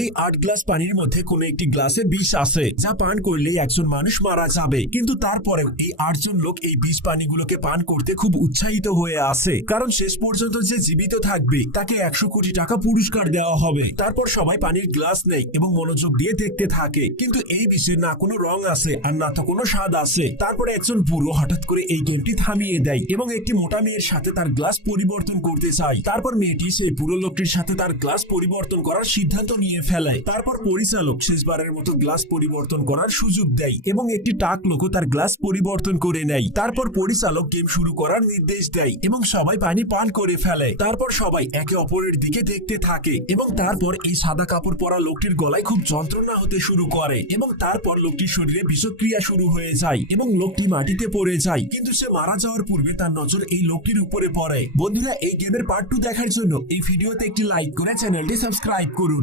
এই 8 গ্লাস পানির মধ্যে কোনো একটি গ্লাসে বিষ আছে, যা পান করলে একজন মানুষ মারা যাবে। কিন্তু তারপরেও এই 8 জন লোক এই বিষ পানিগুলোকে পান করতে খুব উৎসাহিত হয়ে আছে, কারণ শেষ পর্যন্ত যে জীবিত থাকবে তাকে 100 কোটি টাকা পুরস্কার দেওয়া হবে। তারপর সবাই পানির গ্লাস নেয় এবং মনোযোগ দিয়ে দেখতে থাকে, কিন্তু এই বিষের না কোনো রং আছে আর না তো কোনো স্বাদ আছে। তারপরে একজন বুড়ো হঠাৎ করে এই গেমটি থামিয়ে দেয় এবং একটি মোটা মেয়ের সাথে তার গ্লাস পরিবর্তন করতে চায়। তারপর মেয়েটি সেই বুড়ো লোকটির সাথে তার গ্লাস পরিবর্তন করার সিদ্ধান্ত নিয়ে ফেলে। তারপর পরিচালক শেষবারের মতো গ্লাস পরিবর্তন করার সুযোগ দেয় এবং একটি টাক লোকও তার গ্লাস পরিবর্তন করে নেয়। তারপর পরিচালক গেম শুরু করার নির্দেশ দেয় এবং সবাই পানি পান করে ফেলে। তারপর সবাই একে অপরের দিকে দেখতে থাকে এবং তারপর এই সাদা কাপড় পরা লোকটির গলায় খুব যন্ত্রণা হতে শুরু করে এবং তারপর লোকটির শরীরে বিষক্রিয়া শুরু হয়ে যায় এবং লোকটি মাটিতে পড়ে যায়। কিন্তু সে মারা যাওয়ার পূর্বে তার নজর এই লোকটির উপরে পড়ে। বন্ধুরা, এই গেমের পার্ট 2 দেখার জন্য এই ভিডিওতে একটি লাইক করে চ্যানেলটি সাবস্ক্রাইব করুন।